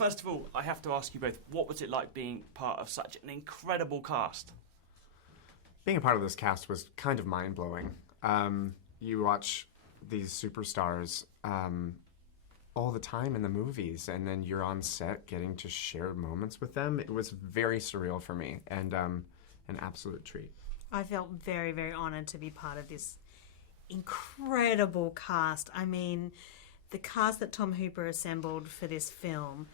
first of all, I have to ask you both, what was it like being part of such an incredible cast? Being a part of this cast was kind of mind-blowing. You watch these superstars all the time in the movies, and then you're on set getting to share moments with them. It was very surreal for me, and an absolute treat. I felt very, very honoured to be part of this incredible cast. I mean, the cast that Tom Hooper assembled for this film,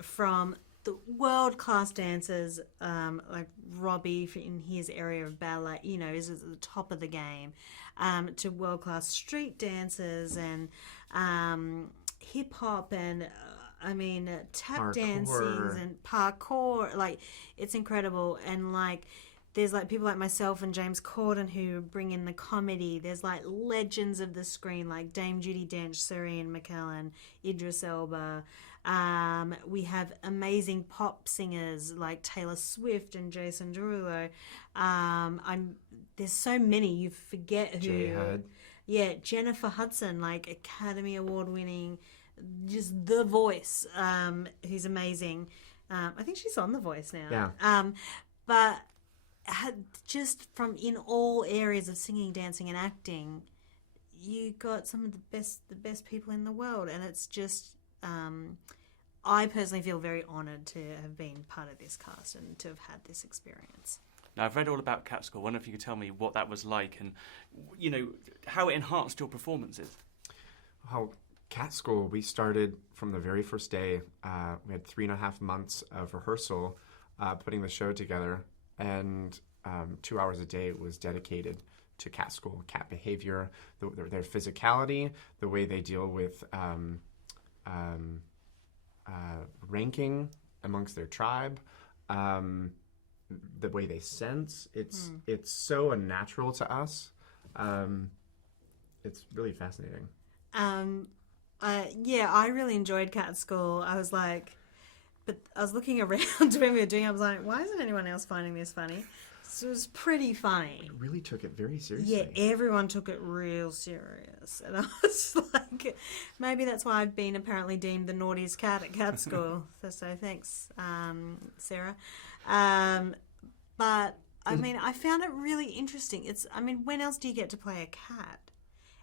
from the world-class dancers like Robbie in his area of ballet, is at the top of the game, to world-class street dancers and hip-hop and tap Parkour. dancing and parkour. Like, it's incredible. And there's people like myself and James Corden who bring in the comedy. There's legends of the screen like Dame Judi Dench, Sir Ian McKellen, Idris Elba. We have amazing pop singers like Taylor Swift and Jason Derulo. There's so many you forget who. J-Hud. Yeah, Jennifer Hudson, Academy Award winning, just The Voice, who's amazing. I think she's on The Voice now. Yeah. But just from in all areas of singing, dancing, and acting, you got some of the best people in the world, and it's just. I personally feel very honoured to have been part of this cast and to have had this experience. Now, I've read all about Cat School. I wonder if you could tell me what that was like and, how it enhanced your performances. Well, Cat School, we started from the very first day. We had 3.5 months of rehearsal, putting the show together, and 2 hours a day was dedicated to Cat School, cat behavior, their physicality, the way they deal with ranking amongst their tribe, the way they sense. It's so unnatural to us. It's really fascinating. I really enjoyed Cat School. I was looking around when we were doing it. I was like, why isn't anyone else finding this funny? So it was pretty funny. We really took it very seriously. Yeah, everyone took it real serious. And I was like, maybe that's why I've been apparently deemed the naughtiest cat at Cat School. So thanks, Sarah. But, I found it really interesting. When else do you get to play a cat?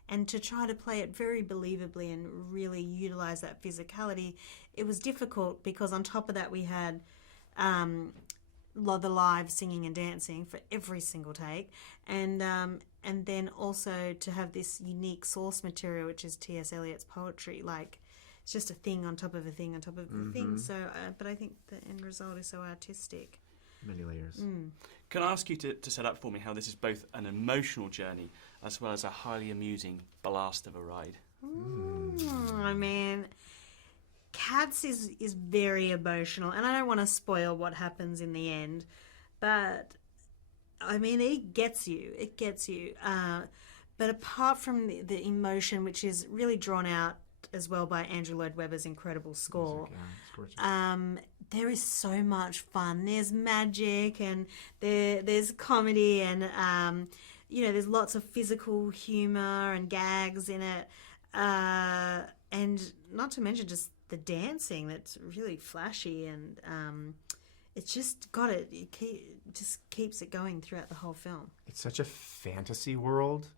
And to try to play it very believably and really utilise that physicality, it was difficult because on top of that we had the live singing and dancing for every single take, and then also to have this unique source material, which is T.S. Eliot's poetry. It's just a thing on top of a thing on top of a thing. So, but I think the end result is so artistic. Many layers. Can I ask you to set up for me how this is both an emotional journey as well as a highly amusing blast of a ride? Cats is very emotional, and I don't want to spoil what happens in the end, but it gets you. It gets you. But apart from the emotion, which is really drawn out as well by Andrew Lloyd Webber's incredible score, there is so much fun. There's magic, and there's comedy, and there's lots of physical humour and gags in it, and not to mention just the dancing that's really flashy, and it's just got it. Just keeps it going throughout the whole film. It's such a fantasy world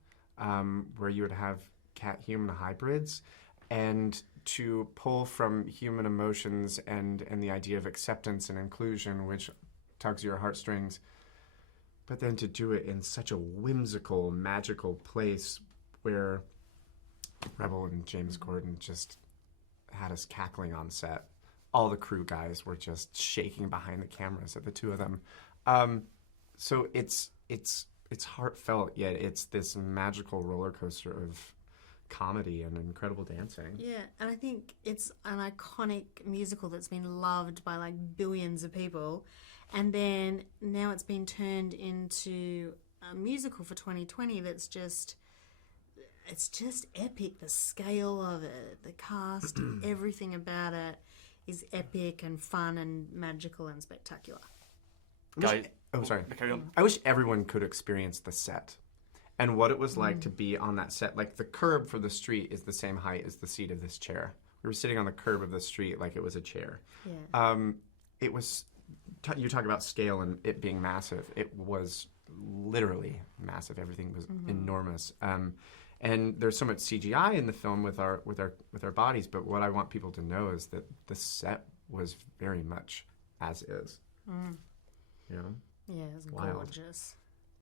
where you would have cat-human hybrids, and to pull from human emotions and the idea of acceptance and inclusion, which tugs your heartstrings, but then to do it in such a whimsical, magical place where Rebel and James Corden just had us cackling on set. All the crew guys were just shaking behind the cameras at the two of them. So it's heartfelt, yet it's this magical roller coaster of comedy and incredible dancing. Yeah, and I think it's an iconic musical that's been loved by billions of people, and then now it's been turned into a musical for 2020 that's just epic. The scale of it, the cast, everything about it is epic and fun and magical and spectacular. Carry on. I wish everyone could experience the set and what it was like to be on that set. The curb for the street is the same height as the seat of this chair. we were sitting on the curb of the street like it was a chair. Yeah. It was, you talk about scale and it being massive. It was literally massive. Everything was enormous. And there's so much CGI in the film with our bodies, but what I want people to know is that the set was very much as is. You know? Yeah, it was Wild. gorgeous.